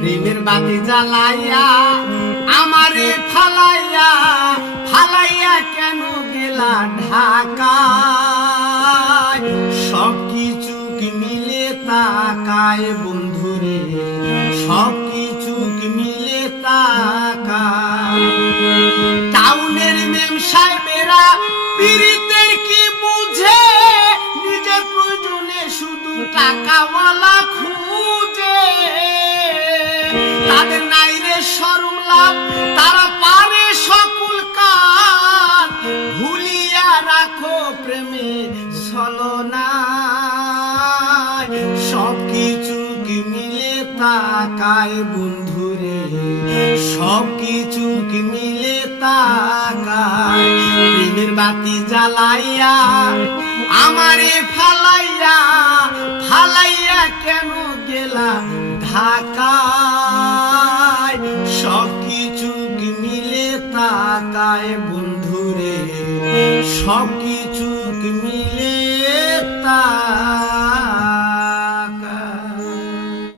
প্রেমের বাতি জ্বালাইয়া আমারে ফালাইয়া ফালাইয়া কেন গেলা ঢাকায়? সব কিছু কি মিলে তাকায় বন্ধুরে, সব কিছু কি মিলে তাকায়। টাউনের মেম সাহেবেরা পীড়িতের কি বুঝে, নিজের প্রয়োজনে শুধু টাকাওয়ালা খুঁজে। তাদের নাই রে শরম লাভ, তারা পারে সকল কাজ, ভুলিয়া রাখো প্রেমের ছলনায়। সব কিছু কি মিলে তাকায় বন্ধুরে, সব কিছু কি মিলে তাকায়। প্রেমের বাতি জ্বালাইয়া আমারে ফালাইয়া ফালাইয়া কেন গেলা ঢাকায়? সব কিছু কি মিলে তাকায় বন্ধুরে, সব কিছু কি